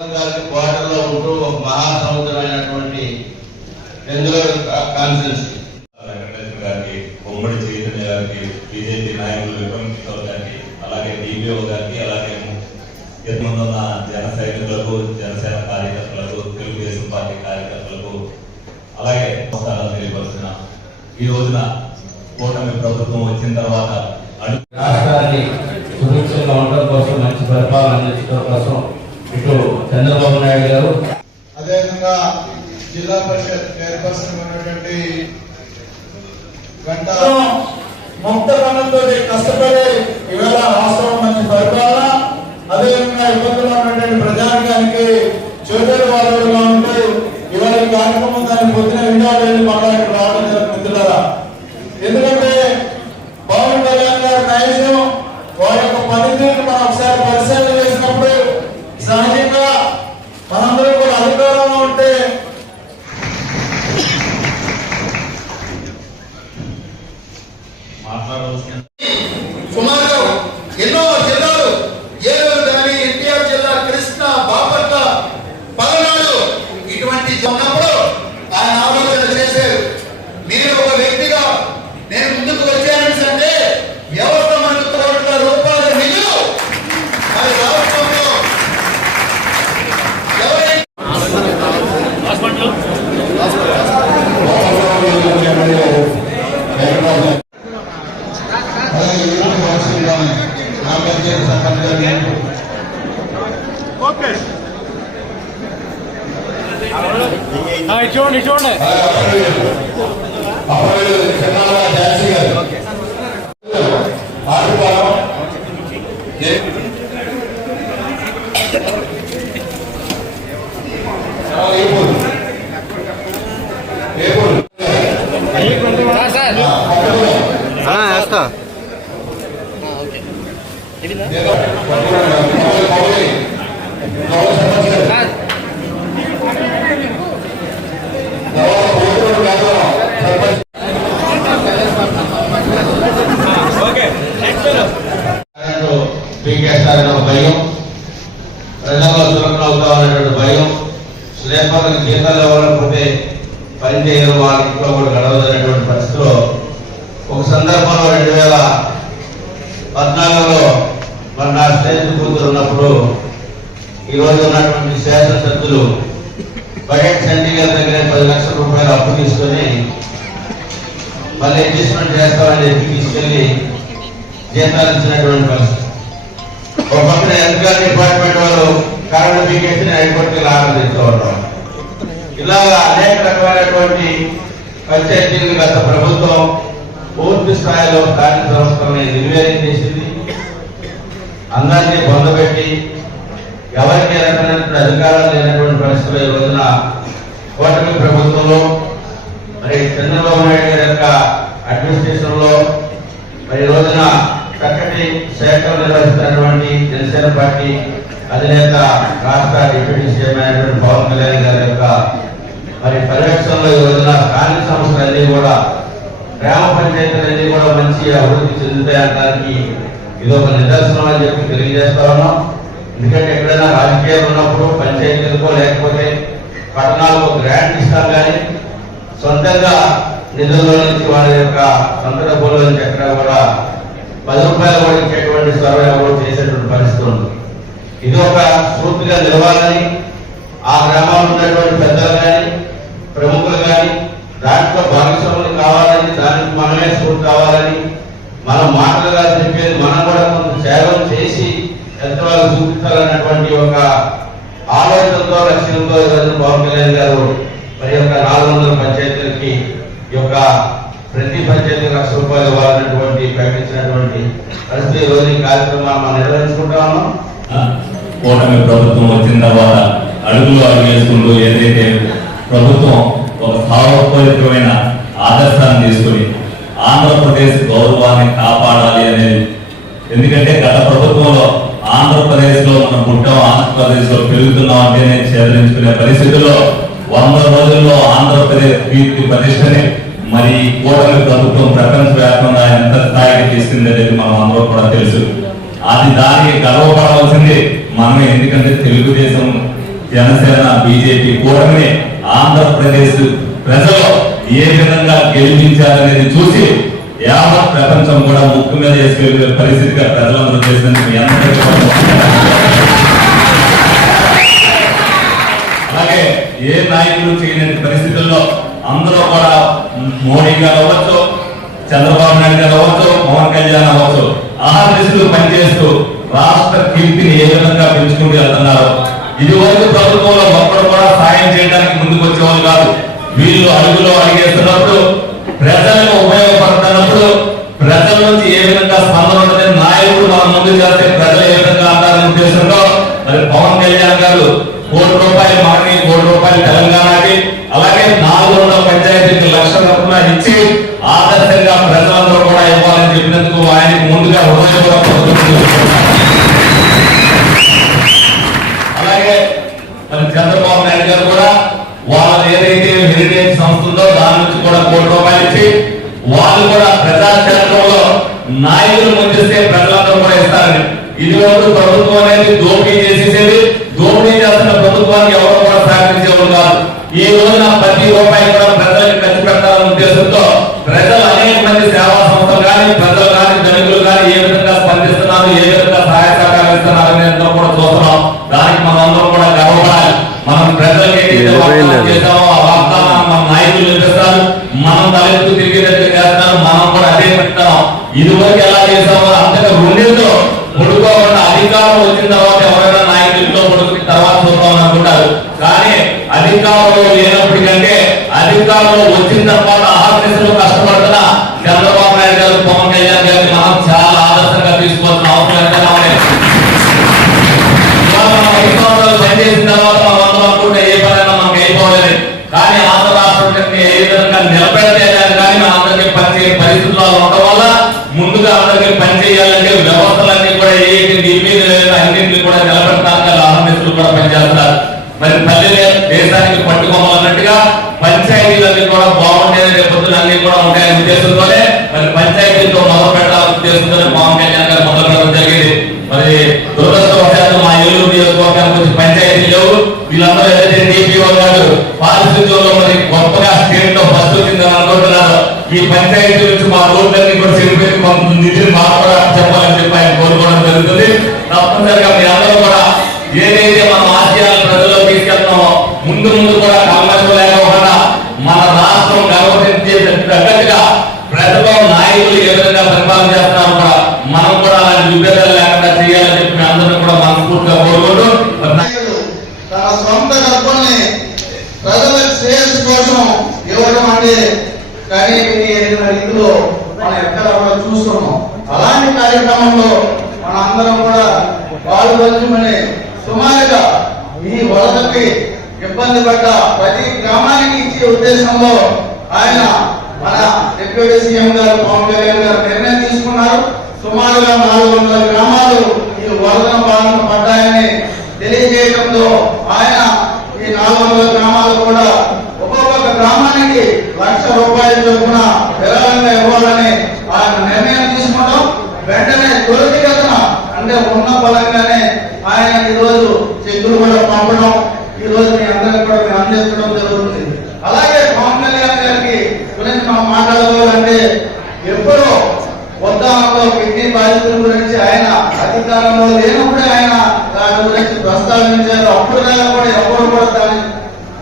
క్వార్టర్లో ఉంటూ ఒక మహాసముద్రమైనటువంటి బెంగళూరు కాన్ఫరెన్స్ గారికి, ఉమ్మడి చైతన్య గారికి, బీజేపీ నాయకులు విక్రమ్ కిషోర్ గారికి, అలాగే డిబిఓ గారికి, అలాగే ఎత్తుమందున్న జన సైనికులకు, జనసేన కార్యకర్తలకు, తెలుగుదేశం పార్టీ కార్యకర్తలకు, అలాగే నమస్కారాలు తెలియపరుస్తున్న ఈ రోజున కూటమి ప్రభుత్వం వచ్చిన తర్వాత రాష్ట్రాన్ని సుభిక్షంగా ఉండడం కోసం, మంచి పరిపాలన అందించడం కోసం ఇటు చంద్రబాబు నాయుడు గారు, అదేవిధంగా జిల్లా పరిషత్ చైర్పర్సన్ ఉన్నటువంటి గంట ముక్తమనంతో కష్టపడి ఇవాళ రాష్ట్రం మంచి పరిపాలన, అదేవిధంగా ఇబ్బందులు ఉన్నటువంటి ప్రజానికానికి చేదోడు వాదోడుగా ఉంటూ ఇవాళ ఈ కార్యక్రమం దాన్ని పొద్దున విజయాలు మళ్ళా ఇక్కడ రావడం జరుగుతుంది. ఎందుకంటే పవన్ కళ్యాణ్ గారి నైజం వారి యొక్క పనితీరును మనం ఒకసారి పరిశీలన చేసినప్పుడు సహజంగా మనందరూ కూడా అధికారంలో ఉంటే సుమారు ఎన్నో జిల్లాలు, ఏలూరు కానీ, ఎన్టీఆర్ జిల్లా, కృష్ణా, బాపట్ల, పల్నాడు ఇటువంటి ఉన్నప్పుడు ఆయన ఆలోచన చేశారు. మీరు ఒక వ్యక్తిగా నేను ముందుకు వచ్చానని అంటే వ్యవస్థ మనకు కోట్ల రూపాయల నిధులు అది రాష్ట్రంలో చూడండి చూడండి వేస్తా పీకేస్తారనే ఒక భయం, ప్రజల్లో చులకన అవుతామనేటువంటి భయం, స్లేపర్లకు జీతాలు ఇవ్వకపోతే పని చేయడం, వాళ్ళ ఇంట్లో కూడా గడవదనేటువంటి పరిస్థితిలో ఒక సందర్భంలో 2014లో మరి నా స్నేహితుడు కూతురు ఉన్నప్పుడు ఈరోజు ఉన్నటువంటి శాసనసభ్యులు బడ్జెట్ సెంట్రీ గారి దగ్గర 10 లక్షల రూపాయలు అప్పు తీసుకొని మళ్ళీ అడ్జస్ట్మెంట్ చేస్తామని చెప్పి తీసుకెళ్లి జీతాలు ఇచ్చినటువంటి పరిస్థితి. ఒక పక్కన ఎన్నికల డిపార్ట్మెంట్ వాళ్ళు కరెంట్ పీకేసి హైకోర్టుకి లాభం తెస్తూ ఉంటాం. ఇలాగా అనేక రకమైనటువంటి పంచాయతీలు గత ప్రభుత్వం పూర్తి స్థాయిలో స్థానిక సంస్థలని నిర్వీర్యం చేసింది. అందరినీ పొందబెట్టి ఎవరికి రకమైనటువంటి అధికారాలు లేనటువంటి పరిస్థితుల్లో ఈ రోజున కూటమి ప్రభుత్వంలో మరి చంద్రబాబు నాయుడు గారి యొక్క అడ్మినిస్ట్రేషన్ లో మరి ఈ రోజున చక్కటి శాఖలు నిర్వహిస్తున్నటువంటి జనసేన పార్టీ అధినేత రాష్ట్ర డిప్యూటీ సీఎం అయినటువంటి పవన్ కళ్యాణ్ గారి యొక్క మరి పర్యవేక్షణలో ఈ రోజున స్థానిక సంస్థలన్నీ కూడా, గ్రామ పంచాయతీలన్నీ కూడా మంచి అభివృద్ధి చెందుతాయనడానికి ఇది ఒక నిదర్శనం అని చెప్పి తెలియజేస్తా ఉన్నాం. ఎందుకంటే ఎక్కడైనా రాజకీయాలు ఉన్నప్పుడు పంచాయతీలకో లేకపోతే పట్టణాలకు గ్రాంట్ ఇస్తాం, కానీ సొంతంగా నిధుల్లో నుంచి వారి యొక్క సొంత డబ్బుల నుంచి ఎక్కడ కూడా 10 రూపాయలు కూడా ఇచ్చేటువంటి సర్వే ఎవరు చేసేటువంటి పరిస్థితి ఉంది. ఇది ఒక స్ఫూర్తిగా నిలవాలని ఆ గ్రామంలో ఉన్నటువంటి పెద్దలు కానీ, ప్రముఖులు కానీ దాంట్లో భాగస్వాములు కావాలని, దానికి మనమే స్ఫూర్తి కావాలని, మనం మాటలుగా చెప్పేది మనం కూడా కొంత త్యాగం చేసి ఎంతవరకు చూపించాలన్నటువంటి ఒక ఆలోచనతో, లక్ష్యంతో ఈరోజు పవన్ కళ్యాణ్ గారు మరి యొక్క 400 పంచాయతీలకి ఈ యొక్క ప్రతి పంచాయతీ ₹1,00,000 ఇవ్వాలన్నటువంటి ప్రకటించినటువంటి పరిస్థితి ఈ రోజు ఈ కార్యక్రమాన్ని మనం నిర్వహించుకుంటా ఉన్నాం. కూటమి ప్రభుత్వం వచ్చిన తర్వాత అడుగులు వేసుకుంటూ ఏదైతే ప్రభుత్వం ఒక సార్వత్రికమైన ఆదర్శాన్ని తీసుకుని ఆంధ్రప్రదేశ్ గౌరవాన్ని కాపాడాలి అనేది. ఎందుకంటే గత ప్రభుత్వంలో ఆంధ్రప్రదేశ్ లో మనం పుట్టాం, ఆంధ్రప్రదేశ్ లో పెరుగుతున్నాం అంటే నేను చేదరించుకునే పరిస్థితుల్లో 100 రోజుల్లో ఆంధ్రప్రదేశ్ కీర్తి ప్రతిష్టని మరి కూటమి ప్రభుత్వం ప్రపంచవ్యాప్తంగా ఎంత స్థాయికి తీసుకుందనేది మనం అందరూ కూడా తెలుసు. అది దానికి గర్వపడవలసింది మనమే. ఎందుకంటే తెలుగుదేశం జనసేన బీజేపీ కూటమిని ఆంధ్రప్రదేశ్ ప్రజలు ఏ విధంగా గెలిపించారనేది చూసి యావత్ ప్రపంచం కూడా ముక్కు మీద వేసుకెళ్లే పరిస్థితిగా ప్రజలందరూ చేసినందుకు మీ అందరికీ అలాగే ఏ నాయకులు చేయలేని పరిస్థితుల్లో అందరూ కూడా మోడీ గారు అవ్వచ్చు, చంద్రబాబు నాయుడు గారు అవ్వచ్చు, పవన్ కళ్యాణ్ అవ్వచ్చు, ఆర్ఎస్లు పనిచేస్తూ రాష్ట్ర కీర్తిని ఏ విధంగా పెంచుకుంటూ వెళ్తున్నారు. ఇదివరకు ప్రభుత్వంలో ఒక్కడు కూడా సాయం చేయడానికి ముందుకు వచ్చేవాళ్ళు కాదు. వీళ్ళు అడుగులో అడిగేస్తున్నప్పుడు, ప్రజలకు ఉపయోగపడుతున్నప్పుడు, ప్రజల నుంచి ఏ విధంగా స్పందన ఉంటుంది, నాయకుడు మనం ముందు చేస్తే ప్రజలు ఏ విధంగా అంటారనే ఉద్దేశంతో మరి పవన్ కళ్యాణ్ గారు ₹1 మనకి ₹1 తెలంగాణకి, అలాగే 400 పంచాయతీకి ₹1,00,000 ఇచ్చి ఆదర్శంగా ప్రజలందరూ కూడా ఇవ్వాలని చెప్పినందుకు ఆయనకు ముందుగా అలాగే మరి చంద్రబాబు నాయుడు గారు కూడా వాళ్ళ ఏదైతే హెరిటేజ్ సంస్థ ఉందో దాని నుంచి కూడా ₹1 ఇచ్చి వాళ్ళు కూడా ప్రజాక్షేత్రంలో నాయకులు ముంచేస్తే ప్రజలందరూ కూడా ఇస్తారని. ఇదివరకు ప్రభుత్వం అనేది దోపిడీ చేసేసేది, దోపిడీ చేస్తున్న ప్రభుత్వానికి ఎవరు కూడా సహకరించేవాళ్ళు కాదు. ఈ రోజున ప్రతి రూపాయి కూడా ప్రజలకు ఖర్చు పెట్టాలనే ఉద్దేశంతో ప్రజలు అనేక మంది సేవా సంస్థలు కానీ, ప్రజలు కానీ, ధనికులు కానీ ఏ విధంగా స్పందిస్తున్నారు, ఏ విధంగా సహాయ సహకారం ఇస్తున్నారు అనేది కూడా చూస్తున్నాం. దానికి మనం అందరం కూడా గర్వపడాలి. మనం ప్రజలకు ఏదైతే వాగ్దానం చేస్తామో ఆ వాగ్దానం మన నాయకులు నిర్వహిస్తారు, మనం తలెత్తు తిరిగేటట్టు చేస్తారు, మనం కూడా అదే పెడతాం. ఇదివరకు ఎలా చేసామో అంతగా రెండింటితో ముడుకోకుండా అధికారం వచ్చిన తర్వాత ఎవరైనా నాయకులతో ముడుకున్న తర్వాత చూద్దాం అనుకుంటారు. కానీ అధికారంలో లేనప్పటికంటే అధికారంలో వచ్చిన తర్వాత ఆర్ఎస్లు కష్టపడుతున్న చంద్రబాబు నాయుడు గారు, పవన్ కళ్యాణ్ గారిని మనం చాలా ఆదర్శంగా తీసుకోవాల్సిన అవసరం ఎంతైనా ఉంది. పనిచేసిన తర్వాత మనం అందరం అనుకుంటే ఏ పనైనా మనకు అయిపోవాలి. కానీ ఆంధ్ర రాష్ట్రం ఏ విధంగా నిలబెడితే కానీ మన అందరికీ పనిచేయ పరిస్థితుల్లో ఉండడం వల్ల ముందుగా అందరికీ పనిచేయాలంటే వ్యవస్థలన్నీ కూడా అన్నింటినీ కూడా నిలబెట్టడానికి ఆర్ఎస్లు కూడా పనిచేస్తారు. మరి పల్లెలే దేశానికి పట్టుకోవాలన్నట్టుగా పంచాయతీలన్నీ కూడా బాగుండేది, రేపొద్దున అన్ని కూడా ఉంటాయనే ఉద్దేశంతోనే మరి పంచాయతీలతో మొదలు పెట్టాలనే ఉద్దేశంతోనే పవన్ కళ్యాణ్ గారు మొదలు పెట్టడం జరిగింది. మరి దురదృష్టవశాత్తు మా ఏలూరు నియోజకవర్గానికి వచ్చి పంచాయతీ లేవు. వీళ్ళందరూ ఏదైతే డిపిఓ గారు పారిశుద్ధ్యంలో మరి గొప్పగా స్టేట్ లో ఫస్ట్ వచ్చిందని అనుకుంటున్నారు. ఈ పంచాయతీ నుంచి మా రోడ్లన్నీ కూడా చెడిపోయి కొంత నిధులు మాకు కూడా చెప్పాలని చెప్పి ఆయన కోరుకోవడం జరుగుతుంది. తప్పనిసరిగా మీ అందరూ కూడా ఏదైతే మనం ఆశయాలను ప్రజల్లో తీసుకెళ్తామో ముందు ముందు కూడా కల్మషం లేకుండా మన రాష్ట్రం గర్వపరిచేటట్టుగా ప్రజలు నాయకులు ఏ విధంగా పరిపాలన చేస్తున్నారు కూడా మనం కూడా అలాంటి విభేదాలు లేకుండా చేయాలని చెప్పి అందరూ కూడా మనస్ఫూర్తిగా కోరుకుంటూ తన సొంత డబ్బుల్ని ప్రజల శ్రేయస్సు కోసం ఇవ్వడం అంటే కానీ ఇందులో మనం ఎక్కడ కూడా చూస్తున్నాం. అలాంటి కార్యక్రమంలో మన అందరం కూడా పాల్గొని సుమారుగా ఈ వరదకి ఇబ్బంది పడ్డ ప్రతి గ్రామానికి ఇచ్చే ఉద్దేశంలో ఆయన మన డిప్యూటీ సీఎం గారు పవన్ కళ్యాణ్ గారు నిర్ణయం తీసుకున్నారు. సుమారుగా 400 గ్రామాలు ఈ వరద బారిన పడ్డాయని తెలియజేయడంతో ఆయన ఈ 400 గ్రామాలు కూడా ఒక్కొక్క గ్రామానికి ₹1,00,000 చొప్పున విరాళంగా ఇవ్వాలని ఆయన నిర్ణయం తీసుకుంటాం. వెంటనే త్వరితగతిన అంటే ఉన్న బలంగానే ఆయన ఈరోజు చెక్కులు కూడా పంపడం ఈరోజు మీ అందరికి కూడా మేము అందించడం జరుగుతుంది. అలాగే పవన్ కళ్యాణ్ గారికి గురించి మనం మాట్లాడుకోవాలంటే ఎప్పుడో ఉద్దానంలో కిడ్నీ బాధితుల గురించి ఆయన అధికారంలో లేనప్పుడే ఆయన దాని గురించి ప్రస్తావించారు. అప్పుడు కూడా ఎవరు కూడా దాన్ని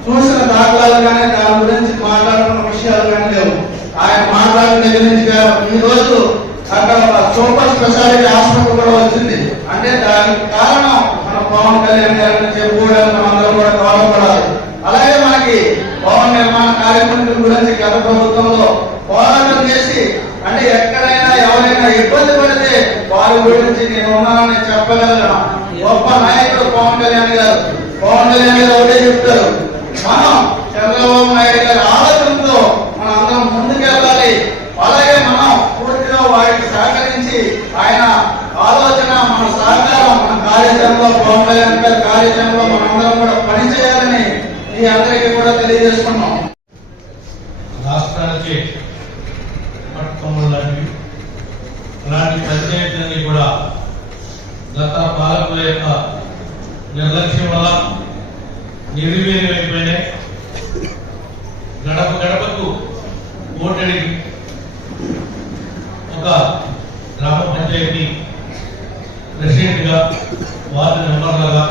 చూసిన దాఖలాలు కానీ దాని గురించి మాట్లాడుకున్న విషయాలు కానీ లేవు. ఆయన మాట్లాడిన దగ్గర నుంచి ఈ రోజు అక్కడ ఒక సూపర్ స్పెషాలిటీ హాస్పిటల్ కూడా వచ్చింది. అంటే దానికి కారణం మన పవన్ కళ్యాణ్ గారిని చెప్పుకోవడానికి మనందరం కూడా గౌరవపడాలి. అలాగే మనకి భవన నిర్మాణ కార్యక్రమం గురించి గత ప్రభుత్వంలో పోరాటం చేసి అంటే ఎక్కడైనా ఎవరైనా ఇబ్బంది పడితే వారి గురించి నేను ఉన్నానని చెప్పగలను గొప్ప నాయకుడు పవన్ కళ్యాణ్ గారు. పవన్ కళ్యాణ్ గారు ఒకటే చెప్తారు, మనం చంద్రబాబు నాయుడు గారి ఆలోచనతో మనం అందరం ముందుకెళ్ళాలి. అలాగే మనం పూర్తిగా వారికి సహకరించి ఆయన ఆలోచన మన సహకారం మన కార్యాచరణలో పవన్ కళ్యాణ్ గారి కార్యాచరణలో మనందరం కూడా పనిచేయాలని మీ అందరికీ కూడా తెలియజేసుకున్నాం. రాష్ట్రానికి పట్టుకోమలాంటివి అలాంటి పంచాయతీలన్నీ కూడా గత పాలకుల యొక్క నిర్లక్ష్యం వల్ల నిర్వీర్యమైపోయినాయి. గడప గడపకు ఓటడి ఒక గ్రామ పంచాయతీ ప్రెసిడెంట్గా, వార్డు మెంబర్లుగా,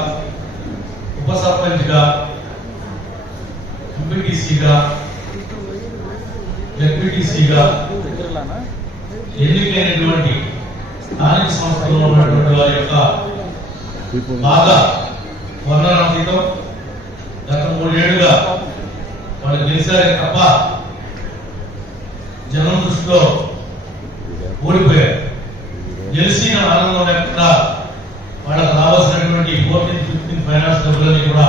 ఉప సర్పంచ్గా, ఎంపీటీసీగా, జెడ్పీటీసీగా ఎన్నికైనటువంటి స్థానిక సంస్థల్లో ఉన్నటువంటి వారి యొక్క బాగా వర్ణనాతీతం. గత 3 ఏళ్లుగా వాళ్ళు గెలిచారే తప్ప జనం దృష్టిలో ఓడిపోయారు. గెలిచిన ఆనందం లేకుండా వాళ్ళకు రావాల్సినటువంటి 14-15 ఫైనాన్స్ డబ్బులని కూడా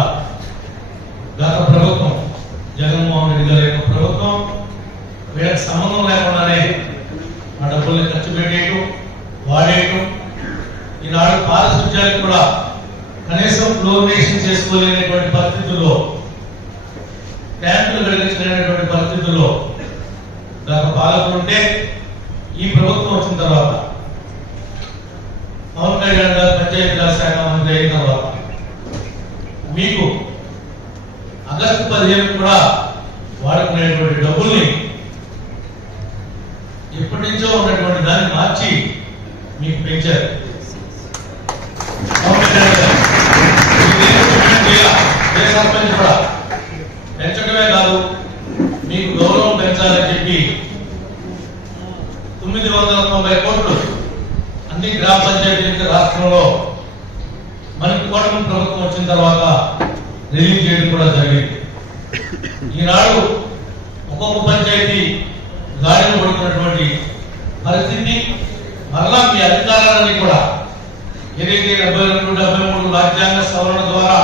గత ప్రభుత్వం, జగన్మోహన్ రెడ్డి గారి యొక్క ప్రభుత్వం వీళ్ళకి సంబంధం లేకుండానే ఆ డబ్బుల్ని ఖర్చు పెట్టేయటం, వాడేయటం. ఈనాడు పారిశుధ్యానికి కూడా కనీసం ఫ్లోరినేషన్ చేసుకోలేనటువంటి పరిస్థితుల్లో, ట్యాంకులు కలిగించలేనటువంటి పరిస్థితుల్లో గత పాలకులు ఉంటే, ఈ ప్రభుత్వం వచ్చిన తర్వాత పవన్ కళ్యాణ్ గారు పంచాయతీరాజ్ శాఖ మంత్రి అయిన తర్వాత మీకు ఆగస్టు 15 కూడా వాడుకునేటువంటి డబ్బుల్ని ఎప్పటి నుంచో ఉన్నటువంటి దాన్ని మార్చి మీకు పెంచారు. సర్పంచ్ కూడా పెంచడమే కాదు, మీకు గౌరవం పెంచాలని చెప్పి 990 కోట్లు అన్ని గ్రామ పంచాయతీలకు రాష్ట్రంలో మనకి కూటమి ప్రభుత్వం వచ్చిన తర్వాత రిలీజ్ చేయడం కూడా జరిగింది. ఈనాడు ఒక్కొక్క పంచాయతీ గాడిలో పడుతున్నటువంటి పరిస్థితి. మరలా మీ అధికారాన్ని కూడా ఏదైతే 72-73 రాజ్యాంగ సవరణ ద్వారా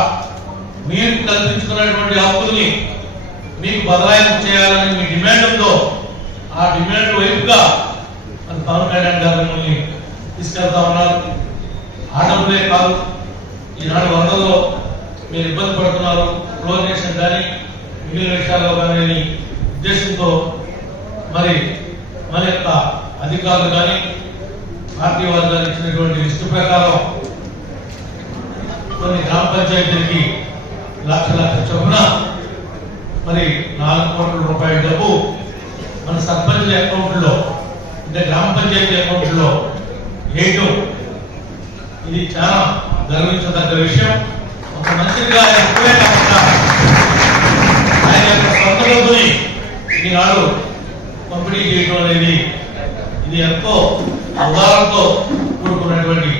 మీరు కల్పించుకున్నటువంటి హక్కుల్ని మీకు బదలాయింపు చేయాలని మీ డిమాండ్ ఉందో, ఆ డిమాండ్ వైపుగా మన పవన్ కళ్యాణ్ గారు మిమ్మల్ని తీసుకెళ్తా ఉన్నారు. ఆ డబ్బులే కాదు, ఈనాడు 100లో మీరు ఇబ్బంది పడుతున్నారు, ఫ్లోరినేషన్ కానీ మిగిలిన విషయాల్లో కానీ ఉద్దేశంతో మరి మన యొక్క అధికారులు కానీ పార్టీ వారు ఇచ్చినటువంటి లిస్టు ప్రకారం కొన్ని గ్రామ పంచాయతీలకి లక్ష చొప్పున మరి 4 కోట్ల రూపాయల డబ్బు మన సర్పంచ్ అకౌంట్లో, అంటే గ్రామ పంచాయతీ అకౌంట్లో వేయటం ఇది చాలా గర్వించదగ్గ విషయం. ఒక మంత్రిగా ఎక్కువే కాకుండా ఆయన యొక్క సొంత డబ్బుని ఈనాడు పంపిణీ చేయడం అనేది ఇది ఎంతో ఉదాహరణతో కూడుకున్నటువంటి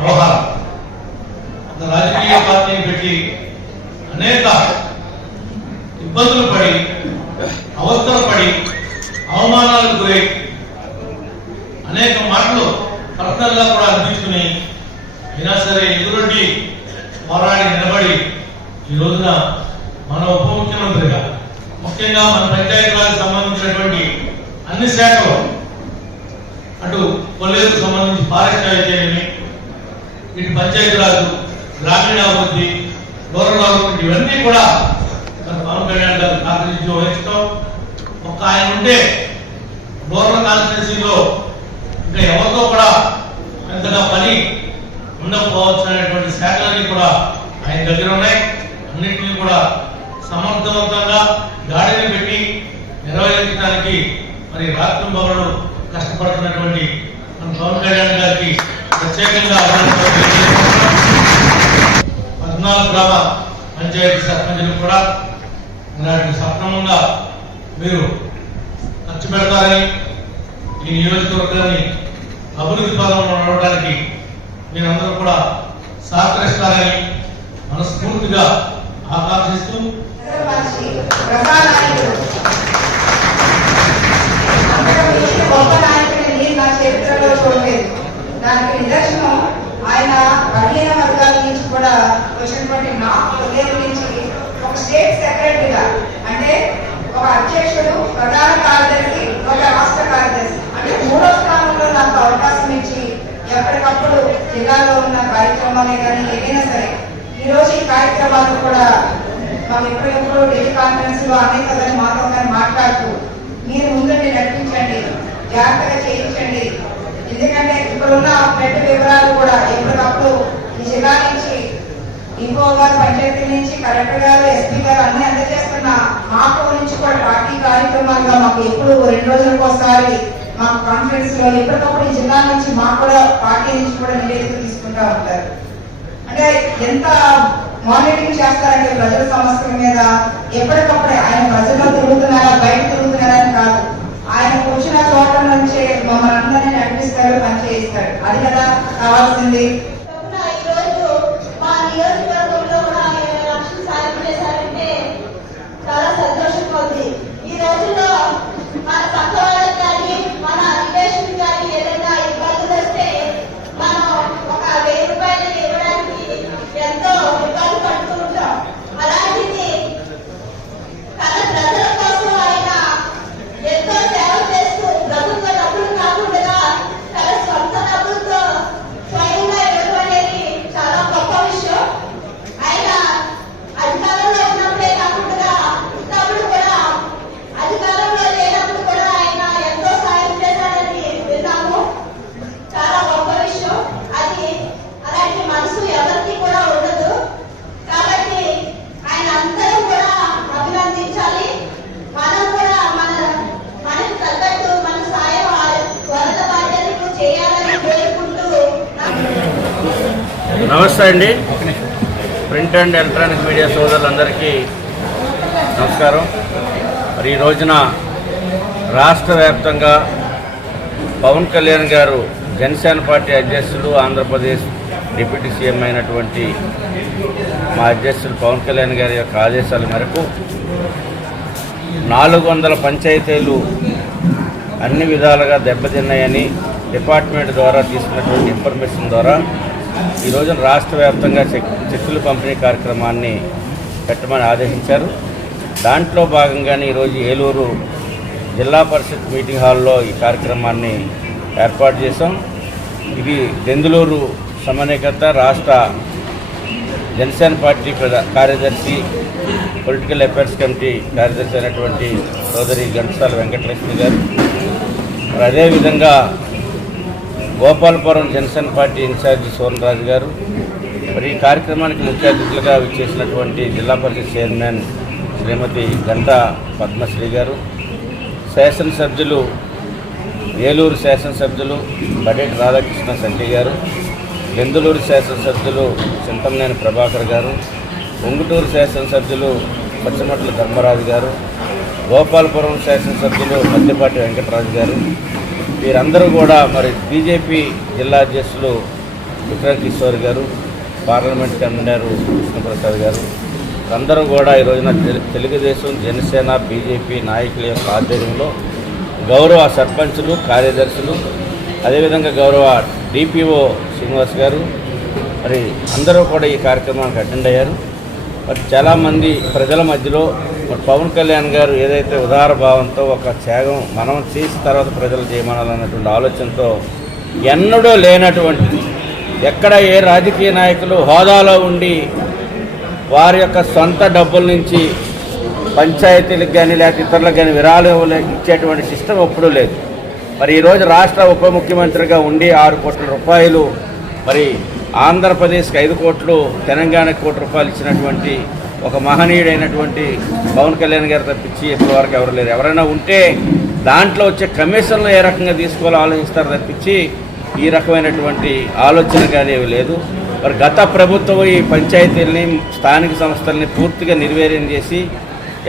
వ్యవహారం. ఒక రాజకీయ పార్టీని పెట్టి అనేక ఇబ్బందులు పడి, అవస్థలు పడి, అవమానాలకు గురై, అనేక మాటలు పర్సనల్గా కూడా అనిపించుకుని అయినా సరే ఎదురొడ్డి పోరాడి నిలబడి ఈ రోజున మన ఉప ముఖ్యమంత్రిగా, ముఖ్యంగా మన పంచాయతీరాజ్కి సంబంధించినటువంటి అన్ని శాఖలు, అటు కొల్లేరుకు సంబంధించి ఫారెస్ట్ అయితేనేమి, ఇటు పంచాయతీరాజ్, గ్రామీణాభివృద్ధి, రూరల్ డెవలప్మెంట్, ఇవన్నీ కూడా మన పవన్ కళ్యాణ్ గారు ప్రాతినిధ్యం వహించడం. ఒక ఆయన ఉంటే రూరల్ కాన్స్టిట్యున్సీలో ఇంకా ఎవరితో కూడా పెద్దగా పని ఉండకపోవచ్చు అనేటువంటి శాఖలన్నీ కూడా ఆయన దగ్గర ఉన్నాయి. అన్నింటినీ కూడా సమర్థవంతంగా గాడిని పెట్టి నిర్వహించడానికి మరి రాత్రింబవళ్ళు కష్టపడుతున్నటువంటి మన పవన్ కళ్యాణ్ గారికి ప్రత్యేకంగా 14 గ్రామ పంచాయతీ సర్పంచులు కూడా ఇలాంటి సక్రమంగా మీరు ఖర్చు పెడతారని, ఈ నియోజకవర్గాన్ని అభివృద్ధి పదంలో నడవడానికి మీరందరూ కూడా సహకరిస్తారని మనస్ఫూర్తిగా ఆకాంక్షిస్తూ చరిత్రలో చూడలేదు. దానికి నిదర్శనం ఆయన బలహీన వర్గాల నుంచి కూడా వచ్చినటువంటి కొల్లేరు నుంచి ఒక స్టేట్ సెక్రటరీగా, అంటే ఒక అధ్యక్షుడు, ప్రధాన కార్యదర్శి, ఒక రాష్ట్ర కార్యదర్శి, అంటే 3వ స్థానంలో నాకు అవకాశం ఇచ్చి ఎప్పటికప్పుడు జిల్లాలో ఉన్న కార్యక్రమాలే కానీ ఏదైనా సరే, ఈ రోజు ఈ కార్యక్రమాలు కూడా మాకు ఎప్పుడెప్పుడు టెలికాన్ఫరెన్స్ లో అనేక మాతో కానీ మాట్లాడుతూ మీరు ముందుండి నడిపించండి, జాగ్రత్తగా చేయించండి. ఎందుకంటే ఇప్పుడున్న పెద్ద వివరాలు కూడా ఎప్పటికప్పుడు ఈ జిల్లా నుంచి ఈఓ గారు పంచాయతీ నుంచి కలెక్టర్ గారు ఎస్పీ గారు అన్ని అందజేస్తున్న మాకు నుంచి కూడా పార్టీ కార్యక్రమాలుగా మాకు ఎప్పుడు 2 రోజులకు ఒకసారి మాకు కాన్ఫరెన్స్ లో ఎప్పటికప్పుడు ఈ జిల్లా నుంచి మాకు కూడా పార్టీ నుంచి కూడా నివేదిక తీసుకుంటా ఉంటారు. అంటే ఎంత మానిటరింగ్ చేస్తారంటే ప్రజల సమస్యల మీద ఎప్పటికప్పుడే ఆయన ప్రజల్లో తిరుగుతున్నారా బయట తిరుగుతున్నారా అని కాదు, ఆయన కూర్చున్న చోట నుంచి మమ్మల్ని అందరినీ నడిపిస్తారు, పనిచేయిస్తారు. అది కదా కావాల్సింది. నియోజకవర్గంలో కూడా 20 లక్షలు సాయం చేశారంటే చాలా సంతోషంగా ఉంది. ఈ రోజుల్లో మన పక్క వాళ్ళకి కానీ మన రిలేషన్ కానీ ఏదైనా ఇబ్బందులు వస్తే మనం ఒక 1000 రూపాయలు ఇవ్వడానికి ఎంతో ఇబ్బంది పడుతూ ఉంటాం. అలాంటిది తన ప్రజల కోసం ఆయన ఎంతో సేవ చేస్తూ ప్రభుత్వ డబ్బులు కాకుండా తన సొంత డబ్బులతో స్వయంగా ఇవ్వడం అనేది చాలా గొప్ప విషయం. ఆయన అధికారంలో ఉన్నప్పుడే కాకుండా ఉన్నప్పుడు కూడా అధికారంలో లేనప్పుడు కూడా ఆయన ఎంతో సాయం చేశారని విన్నాము. చాలా గొప్ప విషయం అది. అలాంటి మనసు ఎవరికి కూడా ఉండదు. కాబట్టి ఆయన అందరూ కూడా అభినందించాలి. మనం కూడా మనకు తగ్గట్టు మన సాయం వరద బాధ్యతకు చేయాలని కోరుకుంటూ నమస్తే అండి. ప్రింట్ అండ్ ఎలక్ట్రానిక్ మీడియా సోదరులందరికీ నమస్కారం. మరి ఈ రోజున రాష్ట్ర వ్యాప్తంగా పవన్ కళ్యాణ్ గారు జనసేన పార్టీ అధ్యక్షులు, ఆంధ్రప్రదేశ్ డిప్యూటీ సీఎం అయినటువంటి మా అధ్యక్షులు పవన్ కళ్యాణ్ గారి యొక్క ఆదేశాల మేరకు 400 పంచాయతీలు అన్ని విధాలుగా దెబ్బతిన్నాయని డిపార్ట్మెంట్ ద్వారా తీసుకున్నటువంటి ఇన్ఫర్మేషన్ ద్వారా ఈ రోజున రాష్ట్ర వ్యాప్తంగా చెక్కుల పంపిణీ కార్యక్రమాన్ని పెట్టమని ఆదేశించారు. దాంట్లో భాగంగానే ఈరోజు ఏలూరు జిల్లా పరిషత్ మీటింగ్ హాల్లో ఈ కార్యక్రమాన్ని ఏర్పాటు చేశాం. ఇది దెందులూరు సమన్వయకర్త, రాష్ట్ర జనసేన పార్టీ కార్యదర్శి, పొలిటికల్ అఫైర్స్ కమిటీ కార్యదర్శి అయినటువంటి సోదరి ఘంటసాల వెంకటలక్ష్మి గారు, మరి అదేవిధంగా గోపాలపురం జనసేన పార్టీ ఇన్ఛార్జి సోనరాజు గారు, మరి ఈ కార్యక్రమానికి ముఖ్య అతిథులుగా విచ్చేసినటువంటి జిల్లా పరిషత్ చైర్మన్ శ్రీమతి గంటా పద్మశ్రీ గారు, శాసనసభ్యులు ఏలూరు శాసనసభ్యులు బడేటి రాధాకృష్ణ సంటి గారు, బెందులూరు శాసనసభ్యులు చింతమనేని ప్రభాకర్ గారు, ఉంగుటూరు శాసనసభ్యులు పచ్చమట్ల ధర్మరాజు గారు, గోపాలపురం శాసనసభ్యులు మద్దిపాటి వెంకటరాజు గారు, వీరందరూ కూడా మరి బీజేపీ జిల్లా అధ్యక్షులు విక్రమ్ కిషోర్ గారు, పార్లమెంట్ కన్వీనర్ కృష్ణప్రసాద్ గారు, అందరూ కూడా ఈ రోజున తెలుగుదేశం, జనసేన, బీజేపీ నాయకుల యొక్క ఆధ్వర్యంలో గౌరవ సర్పంచులు, కార్యదర్శులు, అదేవిధంగా గౌరవ డిపిఓ శ్రీనివాస్ గారు, మరి అందరూ కూడా ఈ కార్యక్రమానికి అటెండ్ అయ్యారు. మరి చాలామంది ప్రజల మధ్యలో మరి పవన్ కళ్యాణ్ గారు ఏదైతే ఉదార భావంతో ఒక త్యాగం మనం చేసిన తర్వాత ప్రజలు చేయమనాలన్నటువంటి ఆలోచనతో ఎన్నడూ లేనటువంటి, ఎక్కడ ఏ రాజకీయ నాయకులు హోదాలో ఉండి వారి యొక్క సొంత డబ్బుల నుంచి పంచాయతీలకు కానీ లేకపోతే ఇతరులకు కానీ విరాళాలు ఇచ్చేటువంటి సిస్టమ్ ఎప్పుడూ లేదు. మరి ఈరోజు రాష్ట్ర ఉప ముఖ్యమంత్రిగా ఉండి 6 కోట్ల రూపాయలు, మరి ఆంధ్రప్రదేశ్కి 5 కోట్లు, తెలంగాణకు 1 కోటి రూపాయలు ఇచ్చినటువంటి ఒక మహనీయుడైనటువంటి పవన్ కళ్యాణ్ గారు తప్పించి ఇప్పటివరకు ఎవరు లేరు. ఎవరైనా ఉంటే దాంట్లో వచ్చే కమిషన్లు ఏ రకంగా తీసుకోవాలో ఆలోచిస్తారు తప్పించి ఈ రకమైనటువంటి ఆలోచన కానీ లేదు. మరి గత ప్రభుత్వం ఈ పంచాయతీలని, స్థానిక సంస్థల్ని పూర్తిగా నిర్వీర్యం చేసి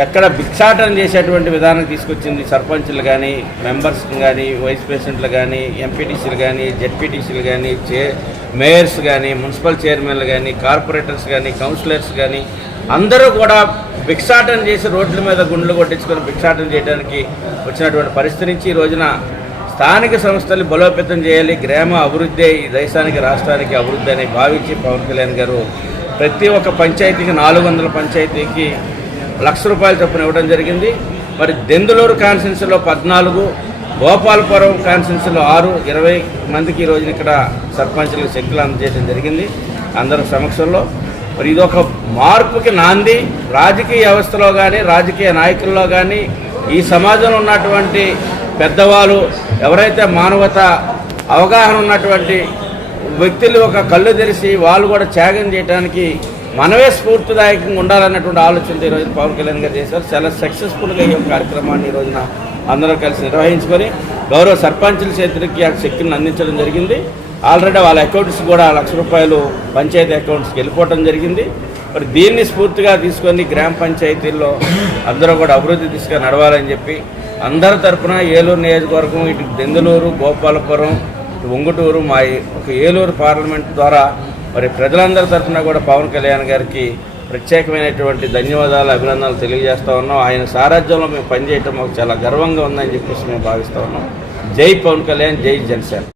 ఎక్కడ భిక్షాటన చేసేటువంటి విధానం తీసుకొచ్చింది. సర్పంచ్లు కానీ, మెంబర్స్ కానీ, వైస్ ప్రెసిడెంట్లు కానీ, ఎంపీటీసీలు కానీ, జెడ్పీటీసీలు కానీ, మేయర్స్ కానీ, మున్సిపల్ చైర్మన్లు కానీ, కార్పొరేటర్స్ కానీ, కౌన్సిలర్స్ కానీ అందరూ కూడా భిక్షాటన చేసి రోడ్ల మీద గుండ్లు కొట్టించుకొని భిక్షాటన చేయడానికి వచ్చినటువంటి పరిస్థితి నుంచి ఈ రోజున స్థానిక సంస్థలు బలోపేతం చేయాలి, గ్రామ అభివృద్ధి ఈ దేశానికి, రాష్ట్రానికి అభివృద్ధి అని భావించి పవన్ కళ్యాణ్ గారు ప్రతి ఒక్క పంచాయతీకి 400 పంచాయతీకి ₹1,00,000 చొప్పున ఇవ్వడం జరిగింది. మరి దెందులూరు కాన్స్టిట్యున్సీలో 14, గోపాలపురం కాన్స్టిట్యున్సీలో 6, 20 మందికి ఈ రోజున ఇక్కడ సర్పంచులకు చెక్కులు అందజేయడం జరిగింది అందరి సమక్షంలో. మరి ఇదొక మార్పుకి నాంది. రాజకీయ వ్యవస్థలో కానీ, రాజకీయ నాయకుల్లో కానీ, ఈ సమాజంలో ఉన్నటువంటి పెద్దవాళ్ళు ఎవరైతే మానవత అవగాహన ఉన్నటువంటి వ్యక్తులు ఒక కళ్ళు తెరిచి వాళ్ళు కూడా త్యాగం చేయడానికి మనమే స్ఫూర్తిదాయకంగా ఉండాలన్నటువంటి ఆలోచనతో ఈరోజు పవన్ కళ్యాణ్ గారు చేశారు. చాలా సక్సెస్ఫుల్గా ఈ యొక్క కార్యక్రమాన్ని ఈ రోజున అందరూ కలిసి నిర్వహించుకొని గౌరవ సర్పంచుల చేతులకి ఆ శక్తిని అందించడం జరిగింది. ఆల్రెడీ వాళ్ళ అకౌంట్స్ కూడా ₹1,00,000 పంచాయతీ అకౌంట్స్కి వెళ్ళిపోవడం జరిగింది. మరి దీన్ని స్ఫూర్తిగా తీసుకొని గ్రామ పంచాయతీల్లో అందరూ కూడా అభివృద్ధి దిశగా నడవాలని చెప్పి అందరి తరఫున ఏలూరు నియోజకవర్గం, ఇటు దెందులూరు, గోపాలపురం, ఇటు ఉంగుటూరు, మా ఒక ఏలూరు పార్లమెంట్ ద్వారా మరి ప్రజలందరి తరఫున కూడా పవన్ కళ్యాణ్ గారికి ప్రత్యేకమైనటువంటి ధన్యవాదాలు, అభినందనలు తెలియజేస్తూ ఉన్నాం. ఆయన సారథ్యంలో మేము పనిచేయటం మాకు చాలా గర్వంగా ఉందని చెప్పేసి మేము భావిస్తూ ఉన్నాం. జై పవన్ కళ్యాణ్, జై జనసేన.